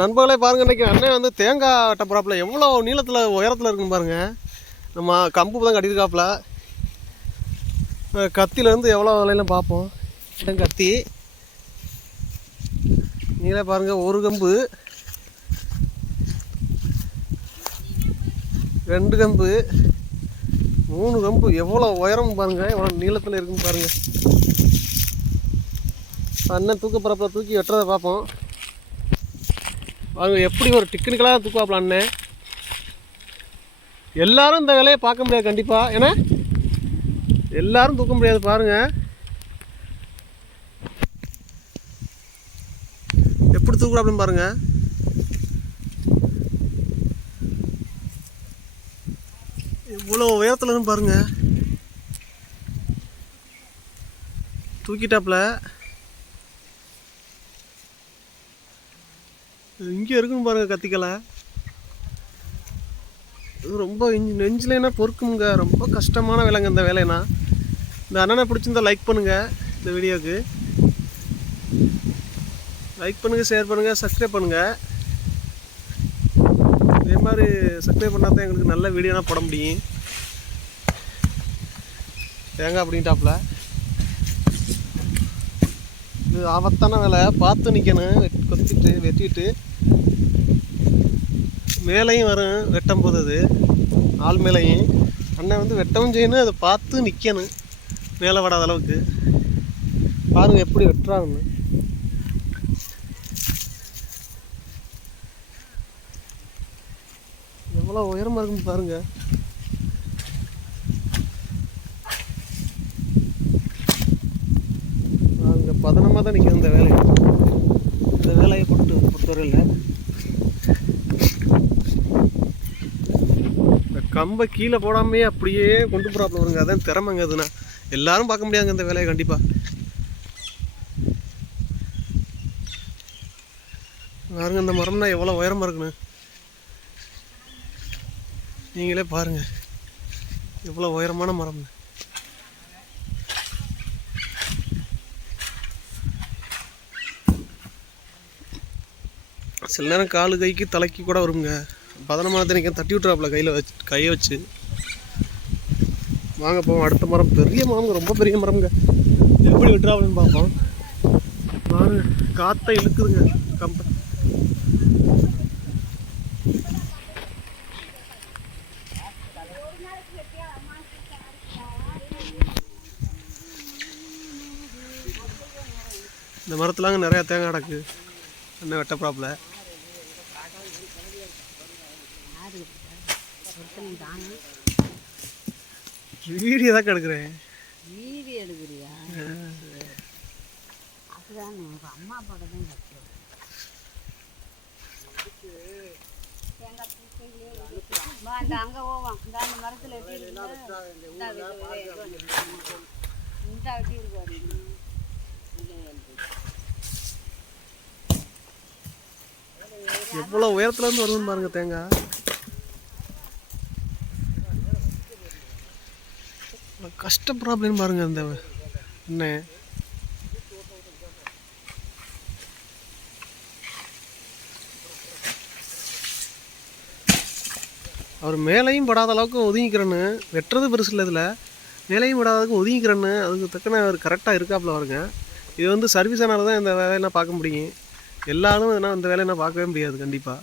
நண்பர்களே பாருங்க, இன்றைக்கி அண்ணன் வந்து தேங்காய் வெட்ட போகிறாப்புல. எவ்வளோ நீளத்தில் உயரத்தில் இருக்குன்னு பாருங்கள். நம்ம கம்பு தான் கட்டியிருக்காப்புல. கத்திலேருந்து எவ்வளோ விலையிலும் பார்ப்போம். கத்தி நீங்களே பாருங்கள், ஒரு கம்பு, 2 கம்பு, 3 கம்பு, எவ்வளோ உயரம் பாருங்கள், எவ்வளோ நீளத்தில் இருக்குன்னு பாருங்கள். அண்ணன் தூக்கப்புறப்பில் தூக்கி வெட்டுறதை பார்ப்போம். பாருங்க எப்படி ஒரு டெக்னிக்கலாக தூக்குவாப்பில் அண்ணன். எல்லாரும் இந்த வேலையை பார்க்க முடியாது கண்டிப்பாக, ஏன்னா எல்லாரும் தூக்க முடியாது. பாருங்கள் எப்படி தூக்குறாப்புன்னு பாருங்கள். இவ்வளோ உயரத்துலன்னு பாருங்கள் தூக்கிட்டாப்புல. இங்கே இருக்குன்னு பாருங்கள் கத்திக்கலை. இது ரொம்ப நெஞ்சிலேனா பொறுக்குங்க. ரொம்ப கஷ்டமான வேலைங்க இந்த வேலைனா. இந்த அண்ணனை பிடிச்சிருந்தா லைக் பண்ணுங்கள். இந்த வீடியோவுக்கு லைக் பண்ணுங்கள், ஷேர் பண்ணுங்கள், சப்ஸ்கிரைப் பண்ணுங்கள். இதே மாதிரி சப்ஸ்கிரைப் பண்ணால் தான் எங்களுக்கு நல்ல வீடியோனா போட முடியும். தேங்காய் அப்படின்ட்டாப்புல. இது ஆபத்தான வேலை, பார்த்து நிற்கணும். கொத்திட்டு வெட்டிட்டு மேலையும் வரும் வெட்டும் போது. அது ஆள் மேலையும் அண்ணன் வந்து வெட்டவும் செய்யணும். அதை பார்த்து நிற்கணும் மேலே வராத அளவுக்கு. பாருங்கள் எப்படி வெட்டுறாங்கன்னு. எவ்வளோ உயரமாக இருக்குன்னு பாருங்கள். அங்கே பதனமாக தான் நிற்கிது இந்த வேலையை. இந்த வேலையை பொறுத்தவரையில் கம்பை கீழே போடாமையே அப்படியே கொண்டு போகிறாப்புல வருங்க. அதான் திறமைங்க. அதுனா எல்லாரும் பார்க்க முடியாதுங்க இந்த வேலையை கண்டிப்பாக. பாருங்க இந்த மரம்னா எவ்வளோ உயரமாக இருக்குன்னு நீங்களே பாருங்கள். எவ்வளோ உயரமான மரம்னு. சில நேரம் காலு கைக்கு தலைக்கு கூட வருங்க. பதனமாக தினைக்கும் தட்டி விட்டுறாப்புல கையை வச்சு. வாங்க போவோம். அடுத்த மரம் பெரிய மரம்ங்க, ரொம்ப பெரிய மரம்ங்க. எப்படி விட்டுறாப்புலன்னு பார்ப்போம். பாருங்க காற்றை இழுக்குதுங்க கம்பை. இந்த மரத்துலாங்க நிறையா தேங்காய் கிடக்கு. என்ன வெட்ட ப்ராப்ள வீடியோ தான் எடுக்கிறேன். வீடியோ எடுக்கிறியா? அதுதான் அம்மா படம் தான் கட்டுறேன். அங்கே போவான். இந்த அந்த மரத்தில் வெட்டி இருக்காரு. எவ்வளோ உயரத்துல இருந்து வருதுன்னு பாருங்க தேங்காய். கஷ்டப்படுறாப்லன்னு பாருங்க இந்த என்ன. அவர் மேலையும் படாத அளவுக்கு ஒதுங்கிக்கிறேன்னு வெட்டுறது பெருசு இல்லை. இதில் மேலையும் படாத அளவுக்கு ஒதுங்கிக்கிறேன்னு அதுக்கு தக்கன அவர் கரெக்டாக இருக்காப்புல வருங்க. இது வந்து சர்வீஸ் ஆனால் தான் இந்த வேலையெல்லாம் பார்க்க முடியும். எல்லாரும் எதனா இந்த வேலையை நான் பார்க்கவே முடியாது கண்டிப்பாக.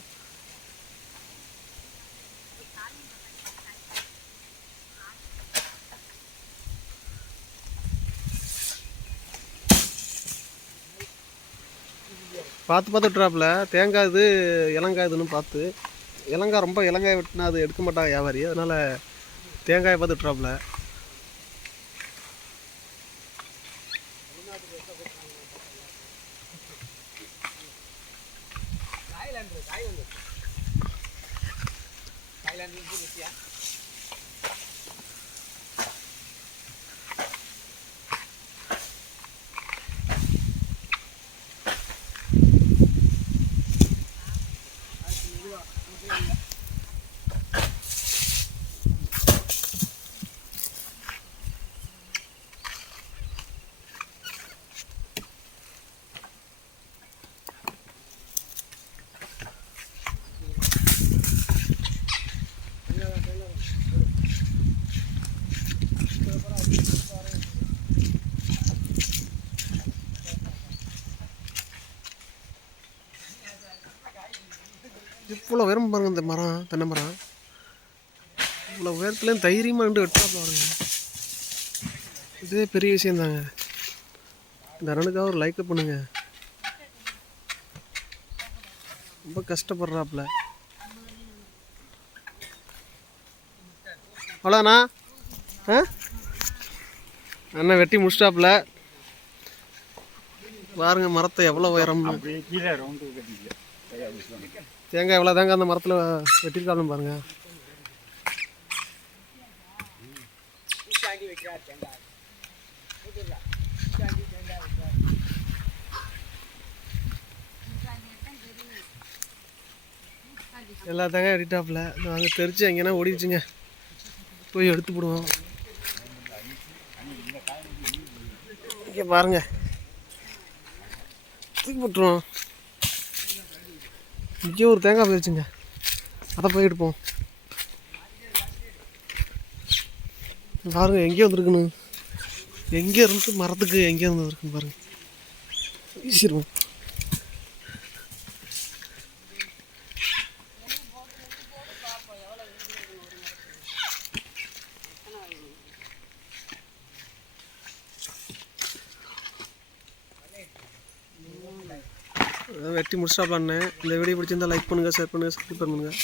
பார்த்து விட்டுறாப்புல. தேங்காய் இது இலங்காய் இதுன்னு பார்த்து. இலங்காய் ரொம்ப இலங்காய் வெட்டினா அது எடுக்க மாட்டாங்க வியாபாரி. அதனால் தேங்காயை பார்த்து விட்டுறாப்புல. இவ்வளோ உயரம் பாருங்க இந்த மரம், தென்னை மரம். இவ்வளோ உயரத்துலேயும் தைரியமாக நின்று வெட்டுறாப்புல பாருங்க. இதே பெரிய விஷயந்தாங்க. இந்த அண்ணனுக்காக ஒரு லைக்கை பண்ணுங்க. ரொம்ப கஷ்டப்படுறாப்புல. அவ்வளோண்ணா. அண்ணன் வெட்டி முடிச்சிட்டாப்புல பாருங்க. மரத்தை எவ்வளோ உயரம், தேங்காய் எவ்வளோ தாங்க அந்த மரத்தில் வெட்டியிருக்காலும் பாருங்க. எல்லா தேங்காய் வெட்டிட்டாப்புல. நாங்கள் தெரிச்சு எங்கேனா ஓடிடுச்சுங்க, போய் எடுத்து போடுவோம். இங்கே பாருங்க, தூக்கி போட்டுருவோம். இங்கே ஒரு தேங்காய் போயிடுச்சுங்க, அதை போய் எடுப்போம். பாருங்க எங்கேயோ வந்துருக்குன்னு, எங்கே இருந்து மரத்துக்கு எங்கேயோ வந்துருக்குன்னு பாருங்க. வீசிடுவோம். வெட்டி முடிச்சாப்லான்னு. இந்த வீடியோ பிடிச்சிருந்தா லைக் பண்ணுங்கள், ஷேர் பண்ணுங்கள், சப்ஸ்கிரைப் பண்ணுங்கள்.